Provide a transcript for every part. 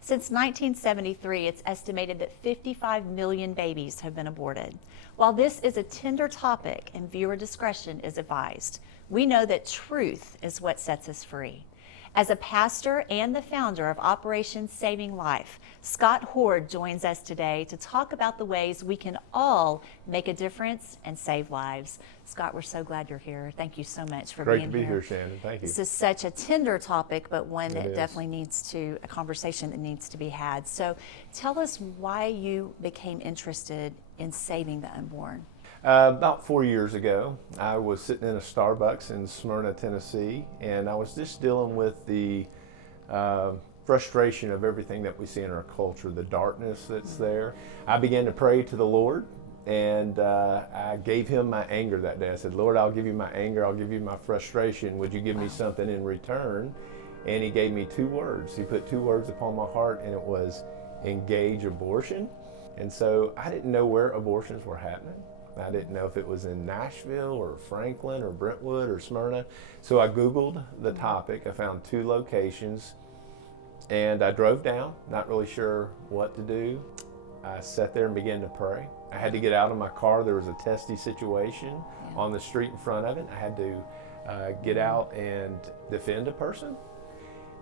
Since 1973, it's estimated that 55 million babies have been aborted. While this is a tender topic and viewer discretion is advised, we know that truth is what sets us free. As a pastor and the founder of Operation Saving Life, Scott Hord joins us today to talk about the ways we can all make a difference and save lives. Scott, we're so glad you're here. Thank you so much for being here. Great to be here, Shannon. Thank you. This is such a tender topic, but one that It is. definitely needs a conversation that needs to be had. So tell us why you became interested in saving the unborn. About 4 years ago, I was sitting in a Starbucks in Smyrna, Tennessee, and I was just dealing with the frustration of everything that we see in our culture, the darkness that's there. I began to pray to the Lord, and I gave him my anger that day. I said, Lord, I'll give you my anger, I'll give you my frustration. Would you give me something in return? And he gave me 2 words. He put 2 words upon my heart, and it was engage abortion. And so I didn't know where abortions were happening. I didn't know if it was in Nashville or Franklin or Brentwood or Smyrna. So I Googled the topic. I found 2 locations, and I drove down, not really sure what to do. I sat there and began to pray. I had to get out of my car. There was a testy situation on the street in front of it. I had to get out and defend a person.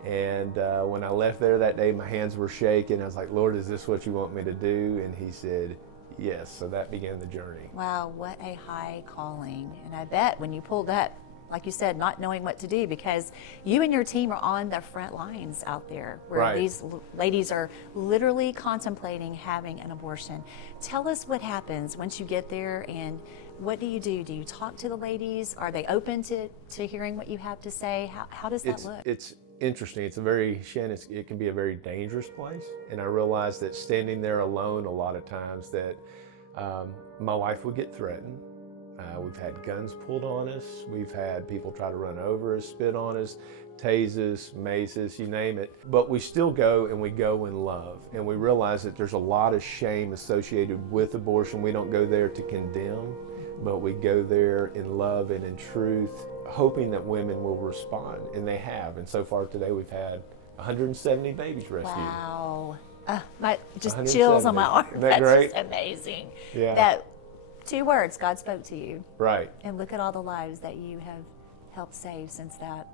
And when I left there that day, my hands were shaking. I was like, Lord, is this what you want me to do? And he said, yes. So that began the journey. Wow, what a high calling. And I bet when you pulled up, like you said, not knowing what to do, because you and your team are on the front lines out there where Right. these ladies are literally contemplating having an abortion. Tell us what happens once you get there, and what do you do? Do you talk to the ladies? Are they open to hearing what you have to say? How does that look? It's interesting. Shannon, it can be a very dangerous place. And I realized that standing there alone a lot of times that my wife would get threatened. We've had guns pulled on us. We've had people try to run over us, spit on us, tase us, mace us, you name it. But we still go, and we go in love. And we realize that there's a lot of shame associated with abortion. We don't go there to condemn, but we go there in love and in truth, hoping that women will respond, and they have. And so far today, we've had 170 babies rescued. Wow. Just chills on my arm. Isn't that great? Just amazing. Yeah. That 2 words, God spoke to you. Right. And look at all the lives that you have helped save since that.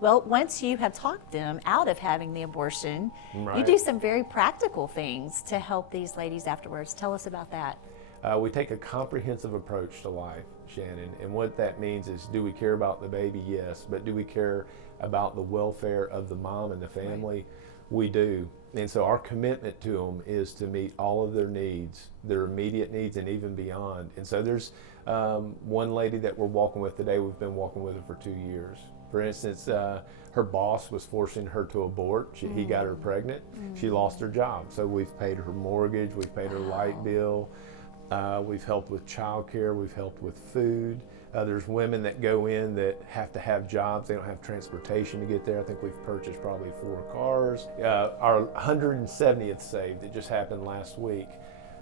Well, once you have talked them out of having the abortion, you do some very practical things to help these ladies afterwards. Tell us about that. We take a comprehensive approach to life, Shannon, and what that means is, do we care about the baby? Yes, but do we care about the welfare of the mom and the family? Right. We do. And so our commitment to them is to meet all of their needs, their immediate needs, and even beyond. And so there's one lady that we're walking with today. We've been walking with her for 2 years. For instance, her boss was forcing her to abort. He got her pregnant. She lost her job. So we've paid her mortgage, we've paid her light bill. We've helped with childcare, we've helped with food. There's women that go in that have to have jobs, they don't have transportation to get there. I think we've purchased probably 4 cars. Our 170th saved, it just happened last week.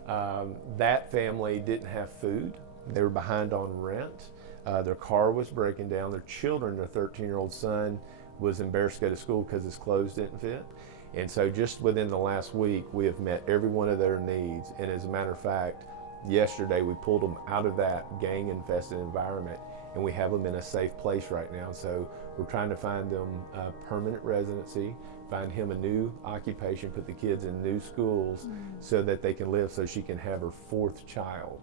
That family didn't have food, they were behind on rent. Their car was breaking down, their children, their 13-year-old son was embarrassed to go to school because his clothes didn't fit. And so just within the last week, we have met every one of their needs. And as a matter of fact, yesterday we pulled them out of that gang-infested environment, and we have them in a safe place right now. So we're trying to find them a permanent residency, find him a new occupation, put the kids in new schools so that they can live, so she can have her 4th child.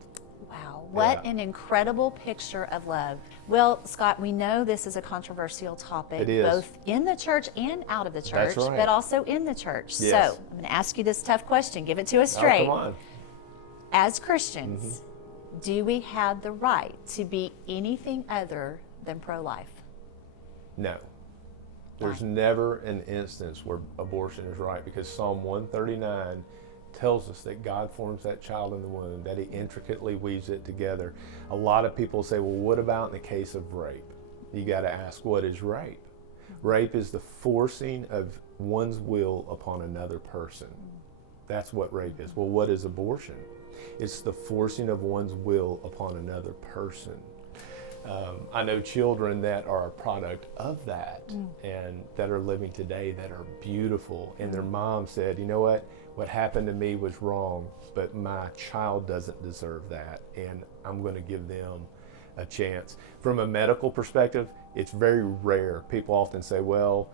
Wow, what an incredible picture of love. Well, Scott, we know this is a controversial topic, It is. both in the church and out of the church, That's right. but also in the church. Yes. So I'm going to ask you this tough question. Give it to us Oh, straight. come on. As Christians, do we have the right to be anything other than pro-life? No. There's never an instance where abortion is right, because Psalm 139 tells us that God forms that child in the womb, that he intricately weaves it together. A lot of people say, well, what about in the case of rape? You got to ask, what is rape? Rape is the forcing of one's will upon another person. That's what rape is. Well, what is abortion? It's the forcing of one's will upon another person. I know children that are a product of that and that are living today that are beautiful. And their mom said, you know what happened to me was wrong, but my child doesn't deserve that. And I'm going to give them a chance. From a medical perspective, it's very rare. People often say, well,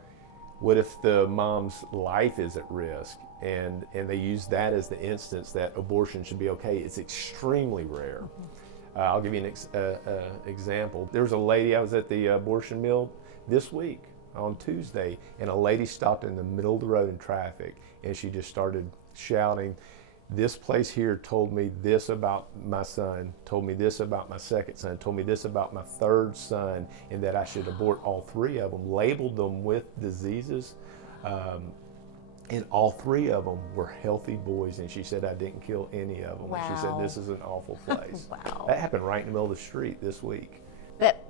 what if the mom's life is at risk? And they use that as the instance that abortion should be okay. It's extremely rare. I'll give you an example. There was a lady, I was at the abortion mill this week on Tuesday, and a lady stopped in the middle of the road in traffic, and she just started shouting, this place here told me this about my son, told me this about my second son, told me this about my third son, and that I should abort all three of them, labeled them with diseases. And all three of them were healthy boys, and she said, I didn't kill any of them. Wow. She said, this is an awful place. Wow. That happened right in the middle of the street this week. But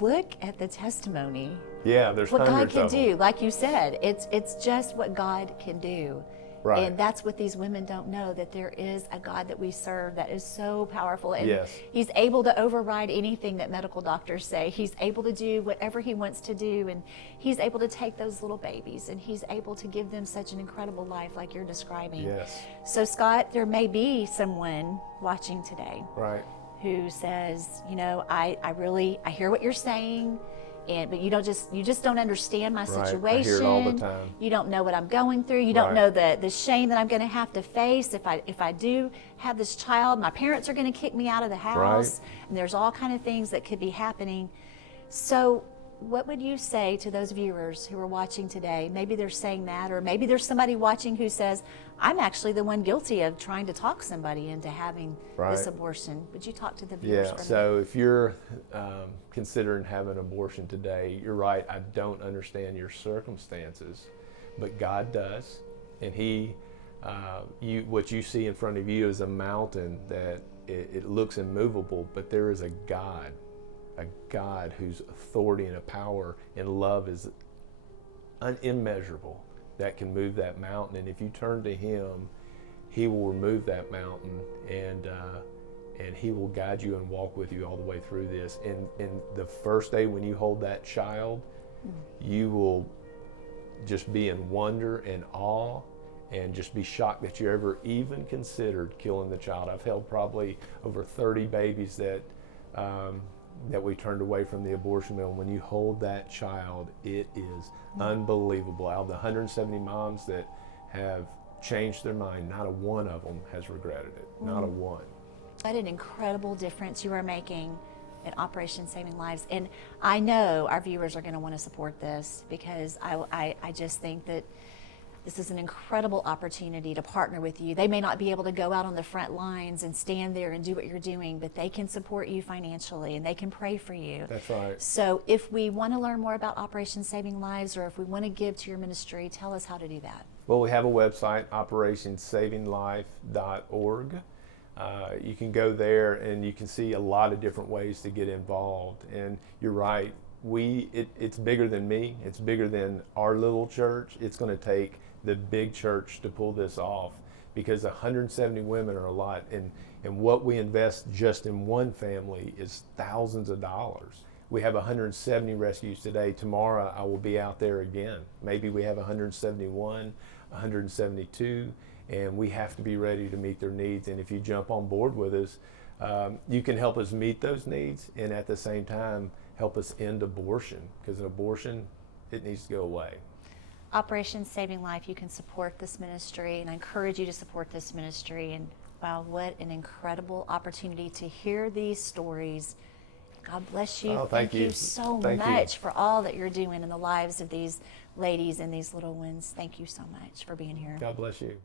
look at the testimony. Yeah, there's What God hundreds can of them. do. Like you said, it's just what God can do. Right. And that's what these women don't know, that there is a God that we serve that is so powerful. And Yes. He's able to override anything that medical doctors say. He's able to do whatever He wants to do. And He's able to take those little babies and He's able to give them such an incredible life like you're describing. Yes. So Scott, there may be someone watching today Right. who says, you know, I hear what you're saying, but you just don't understand my Right. situation. I hear it all the time. You don't know what I'm going through. You don't know the shame that I'm going to have to face if I do have this child. My parents are going to kick me out of the house, and there's all kind of things that could be happening. So what would you say to those viewers who are watching today? Maybe they're saying that, or maybe there's somebody watching who says, I'm actually the one guilty of trying to talk somebody into having this abortion. Would you talk to the viewers for a minute? So if you're considering having an abortion today, you're right, I don't understand your circumstances, but God does. And He, what you see in front of you is a mountain that it looks immovable, but there is a God whose authority and a power and love is immeasurable, that can move that mountain. And if you turn to Him, He will remove that mountain, and He will guide you and walk with you all the way through this. And the first day when you hold that child, you will just be in wonder and awe and just be shocked that you ever even considered killing the child. I've held probably over 30 babies that we turned away from the abortion mill. When you hold that child, it is unbelievable. Out of the 170 moms that have changed their mind, not a one of them has regretted it. Not a one. What an incredible difference you are making in Operation Saving Lives. And I know our viewers are going to want to support this, because I just think that this is an incredible opportunity to partner with you. They may not be able to go out on the front lines and stand there and do what you're doing, but they can support you financially and they can pray for you. That's right. So if we want to learn more about Operation Saving Lives, or if we want to give to your ministry, tell us how to do that. Well, we have a website, OperationSavingLife.org. You can go there and you can see a lot of different ways to get involved. And you're right, it's bigger than me. It's bigger than our little church. It's going to take the big church to pull this off, because 170 women are a lot, and what we invest just in one family is thousands of dollars. We have 170 rescues today. Tomorrow I will be out there again. Maybe we have 171, 172, and we have to be ready to meet their needs. And if you jump on board with us, you can help us meet those needs, and at the same time help us end abortion, because an abortion, it needs to go away. Operation Saving Life, you can support this ministry, and I encourage you to support this ministry. And wow, what an incredible opportunity to hear these stories. God bless you. Oh, thank you so Thank much you. for all that you're doing in the lives of these ladies and these little ones. Thank you so much for being here. God bless you.